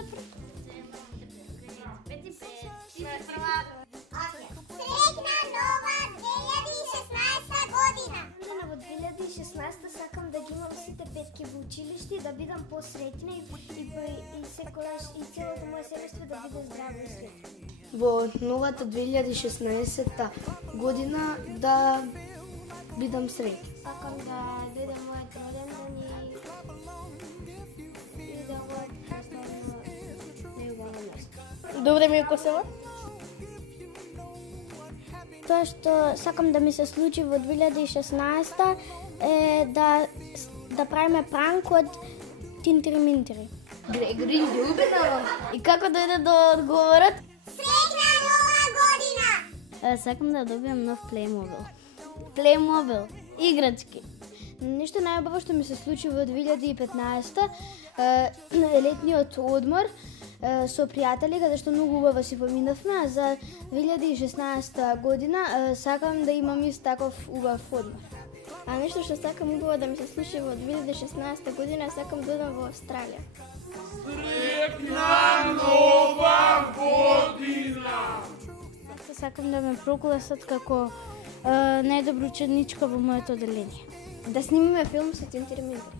Среќна нова 2016 година! Во 2016 сакам да ги имам сите петки во училиште, да бидам посреќна и секогаш и целото моје семејство да биде здраво и среќно. Во новата 2016 година да бидам среќен. Сакам да дојде мојот роденден и да го празнувам на неубаво место. Добре ми е Косово? Тоа што сакам да ми се случи во 2016 е да правиме пранк од Тинтри-Минтри. Грегори Љубенова. И како дојде до одговорот? Среќна нова година! Сакам да добијам нов Playmobil. Играчки. Нешто најубаво што ми се случи во 2015 летниот одмор со пријатели, каде што многу убаво си поминавме, а за 2016 година сакам да имам ист таков убав одмор. А нешто што сакам убаво да ми се случи во 2016 година, сакам да одам во Австралија. Среќна нова година! Сакам да ме прогласат како најдобро ученичка во моето оделение. Да снимиме филм со Тинтри-Минтри.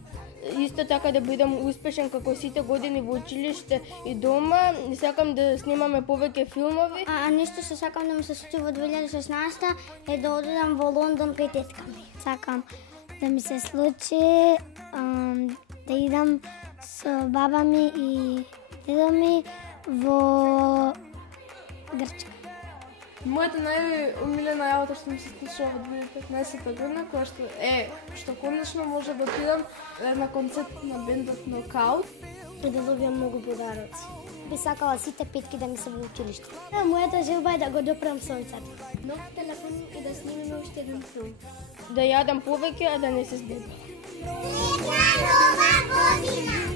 Исто така да бидам успешен како сите години во училиште и дома. Сакам да снимаме повеќе филмови. А нешто што сакам да ми се случи во 2016 е да одам во Лондон кај тетка ми. Сакам да ми се случи да идам со баба ми и дедо ми во Грчка. Мојата најомилена работа што ми се случила во 2015 година, која што конечно може да отидам на концерт на бендот Нокаут И да добијам многу подароци. Би сакала сите петки да ми се во училиште. Мојата желба е да го допрам сонцето. Нов телефон и да снимиме уште еден филм. Да јадам повеќе, а да не се здебам. Среќна нова година!